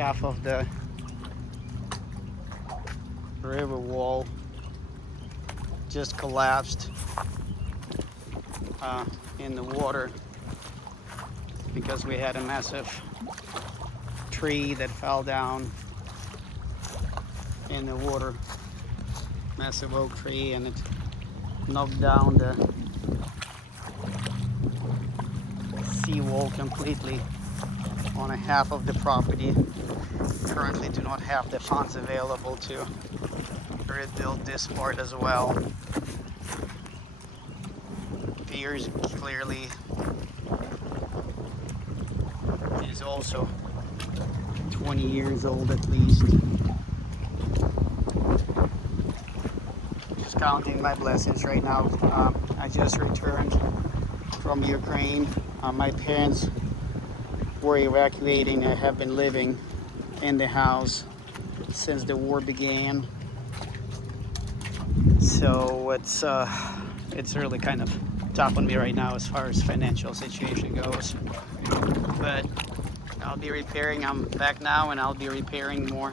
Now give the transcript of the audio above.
half of the river wall just collapsed in the water because we had a massive tree that fell down in the water, massive oak tree, and it knocked down the seawall completely on a half of the property. Currently do not have the funds available to rebuild this part as well. Piers clearly is also 20 years old at least. Just counting my blessings right now. I just returned from Ukraine. My parents were evacuating. I have been living in the house since the war began. So it's really kind of tough on me right now as far as financial situation goes. But I'll be repairing. I'm back now, and I'll be repairing more